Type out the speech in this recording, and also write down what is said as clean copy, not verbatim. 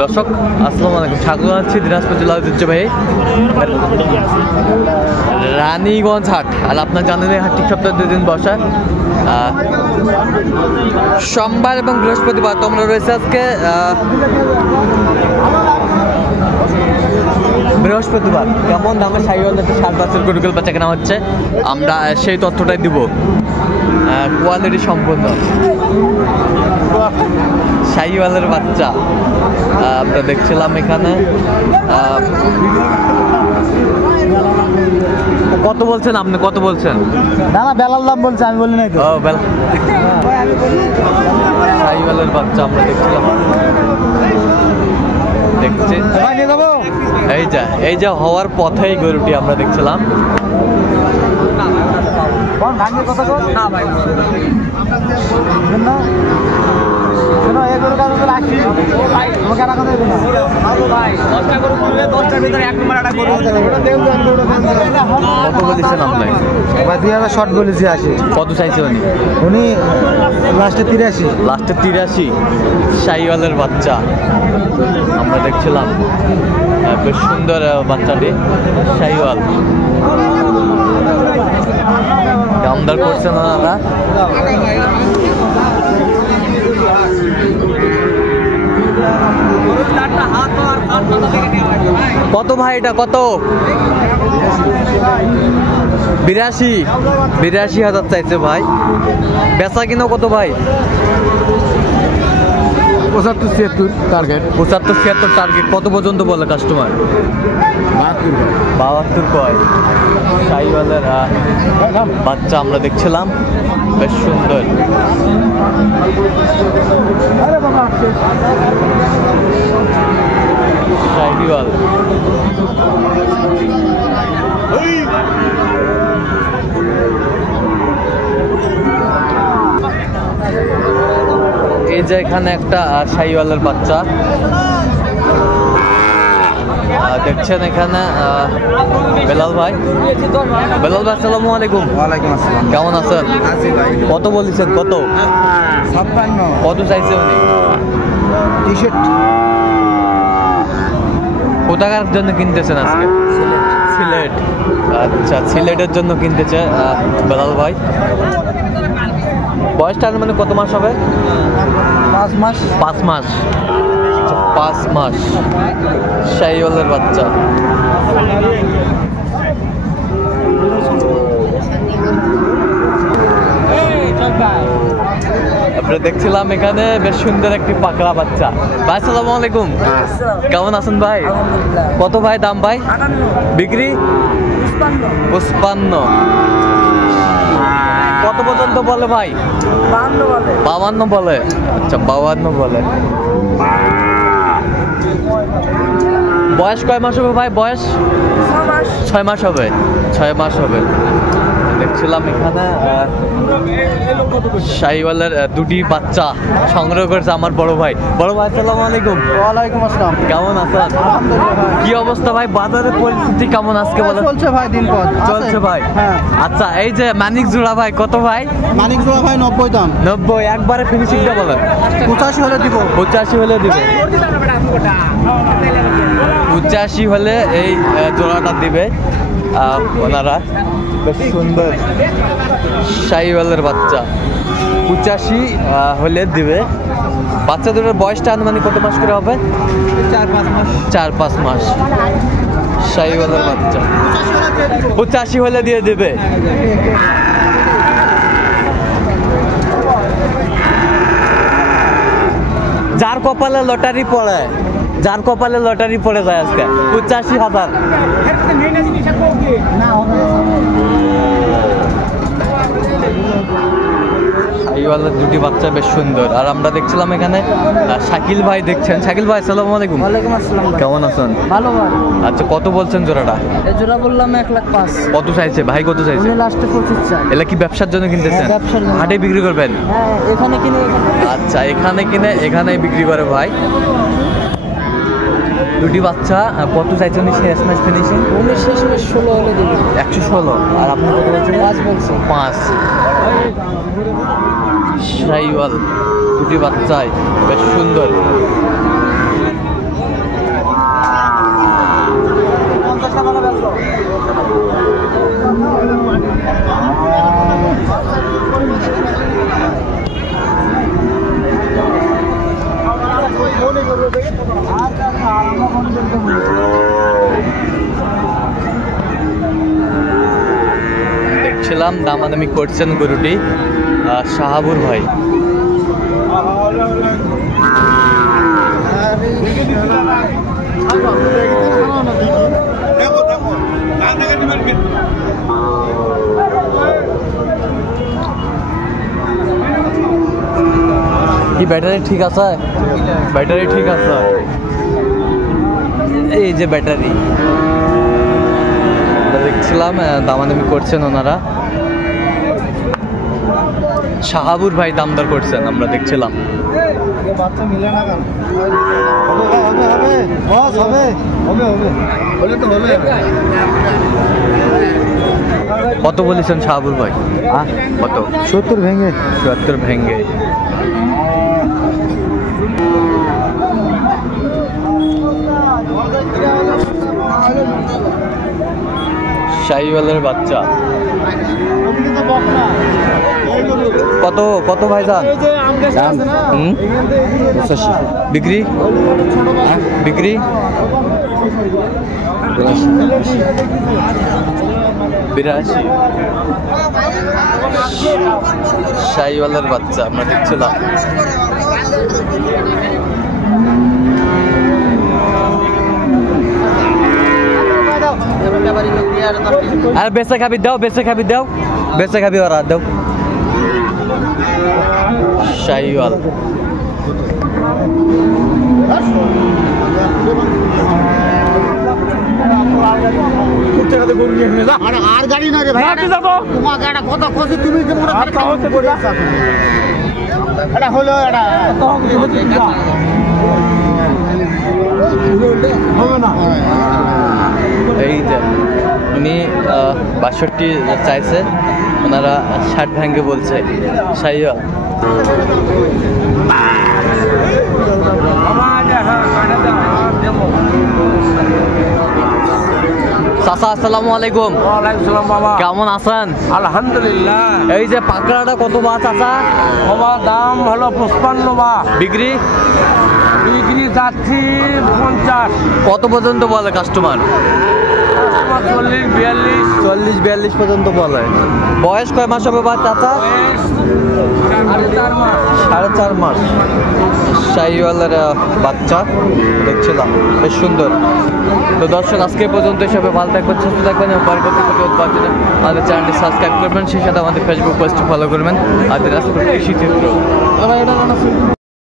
দর্শক আসসালামু আলাইকুম, স্বাগত জানাচ্ছি দিনাজপুর জেলা ঐতিহ্যবাহী রানীগঞ্জ হাট। আর আপনার জানেন এই হাটটি সপ্তাহে 2 দিন বসা, সোমবার এবং বৃহস্পতিবার। তোমরা রয়েছে আজকে বৃহস্পতিবার। কেমন দামে শাহিওয়াল একটা 7 বছর গরুগুলো বাচ্চা কেনা হচ্ছে, আমরা সেই তথ্যটাই দিব। কোয়ালিটি সম্পন্ন শাহিওয়ালের বাচ্চা আমরা দেখছিলাম এখানে। কত বলছেন আপনি, কত বলছেন? না না, বেলার দাম বলছে, আমি বলি নাই তো। শাহিওয়ালের বাচ্চা আমরা দেখছিলাম, দেখছি এই যা হওয়ার পথেই গরুটি আমরা দেখছিলাম। কত বলেছেন আপনি? 2000 শর্ট বলেছি, 80। কত চাইছে উনি লাস্টে 83। লাস্টে 83 শাহিওয়ালের বাচ্চা আমরা দেখছিলাম। বেশ সুন্দর বাচ্চাটি শাহিওয়াল। দামদার করছেন ওনারা। কত ভাই এটা, কত? 82,000 চাইছে ভাই। বেচা কিনা কত ভাই? 75-76 টার্গেট। 75-76 টার্গেট। কত পর্যন্ত বলে কাস্টমার? 72 কয়। শাহিওয়ালের বাচ্চা আমরা দেখছিলাম, বেশ সুন্দর। শাহিওয়াল এই যে এখানে একটা শাহিওয়ালের বাচ্চা দেখছেন এখানে। বেলাল ভাই, আসসালামু আলাইকুম। ওয়ালাইকুম আসসালাম। কেমন আছেন? আছি ভাই। কত বলেছেন? কত? 56। কত চাইছে উনি? টি-শার্ট কোথাকার জন্য কিনতেছেন আজকে? সিলেট। আচ্ছা, সিলেটের জন্য কিনতেছে বেলাল ভাই। বয়সটা মানে কত মাস হবে? 5 মাস। 5 মাস। 5 মাস শাহিওয়ালের বাচ্চা। আমরা দেখছিলাম এখানে বেশ সুন্দর একটি পাকড়া বাচ্চা। ভাই আসসালামু আলাইকুম, কেমন আছেন ভাই? কত ভাই দাম ভাই? বিক্রি 55। কত পর্যন্ত বলে ভাই? 52 বলে। আচ্ছা, 52 বলে। বয়স কয় মাস হবে ভাই? বয়স 6 মাস হবে। 6 মাস হবে। দেখছিলাম এখানে শাহিওয়ালের 2টি বাচ্চা সংগ্রহ করেছে আমার বড় ভাই। আসসালামু আলাইকুম। ওয়ালাইকুম আসসালাম। কেমন আছেন? কি অবস্থা ভাই? বাজারের পরিস্থিতি কেমন আজকে বলেন? চলছে ভাই, দিন পর চলছে ভাই। হ্যাঁ। আচ্ছা, এই যে মানিক জোড়া ভাই কত ভাই? মানিক জোড়া ভাই 90 দাম। 90। একবারে ফিনিশিংটা বলেন। 85 হলে দিব। 85 হলে দিবে। 85 হলে এই জোড়াটা দিবে ওনারা। বেশ সুন্দর শাহিওয়ালের বাচ্চা। 85 হলে দিবে। বাচ্চা দুটোর বয়সটা আনুমানিক কত মাস করে হবে? 4-5 মাস। শাহিওয়ালের বাচ্চা 85 হলে দিয়ে দেবে। যার কপালে লটারি পড়ে, যার কপালে লটারি পড়ে যায় আজকে 85,000। শাহিওয়ালের 2টি বাচ্চা বেশ সুন্দর। আর আমরা দেখছিলাম এখানে শাকিল ভাই দেখছেন। শাকিল ভাই আসসালামু আলাইকুম। ওয়ালাইকুম আসসালাম। কেমন আছেন? ভালো ভাই। আচ্ছা, কত বলছেন জোড়াটা? এই জোড়া বললাম 1,05,000। কত চাইছে ভাই? কত চাইছে? উনি লাস্টে 25 চাই। এলা কি ব্যবসার জন্য কিনতেছেন? হ্যাঁ, ব্যবসার জন্য। হাটে বিক্রি করবেন? হ্যাঁ, এখানে কিনে। আচ্ছা, এখানে কিনে এখানেই বিক্রি করে ভাই। 2টি বাচ্চা কত চাইছেন? শেষ ম্যাচ ফিনিশিং উনি শেষ ম্যাচ 16 হলে দিবে। 116। আর আপনি কত বলছেন? 5 বলছি। 5। শাহিওয়াল 2টি বাচ্চাই বেশ সুন্দর। দেখছিলাম দামাদামি করছেন গরুটি শাহাবুর ভাই। কি ব্যাটারি ঠিক আছে? ব্যাটারি ঠিক আছে, এই যে ব্যাটারি দেখছিলাম দামাদামি করছেন ওনারা। শাহাবুর ভাই দামদার করছেন, আমরা দেখছিলাম। কত বলেছেন শাহাবুর ভাই? কত? 70 ভেঙে। 70 ভেঙে। শাহিওয়ালের বাচ্চা কত কত ভাই যান? বিক্রি বিক্রি 82। শাহিওয়ালের বাচ্চা আমরা দেখছিলাম। আর বেচে খাবি দাও, বেচে খাবি দাও, বেচে খাবি ওরা দাও। শাহিওয়াল আর গাড়ি না রে ভাই, তোমাকে একটা কথা কইছি, তুমি যে মোরা এটা হলো এটা হবে না। এই যে উনি 62 চাইছে, ওনারা 60 ভেঙে বলছে। শাহিওয়াল চাচা আসসালামু আলাইকুম। ওয়ালাইকুম সালাম বাবা, কেমন আছেন? আলহামদুলিল্লাহ। এই যে পাকড়াটা কত বা চাচা? বাবা দাম হলো 55 বা। বিক্রি বিক্রি যাচ্ছি 50। কত পর্যন্ত বলে কাস্টমার? 40-42 পর্যন্ত বলে। বয়স কয় মাস হবে বা চাচা? 4.5 মাস। শাহিওয়ালের বাচ্চা দেখছিলাম, বেশ সুন্দর। তো দর্শক আজকে পর্যন্ত সবাই ভালো থাকবেন, সুস্থ থাকবেন এবং পরবর্তী ভিডিও পাওয়ার জন্য আমাদের চ্যানেলটি সাবস্ক্রাইব করবেন, সেই সাথে আমাদের ফেসবুক পেজটি ফলো করবেন। আর কৃষি চিত্র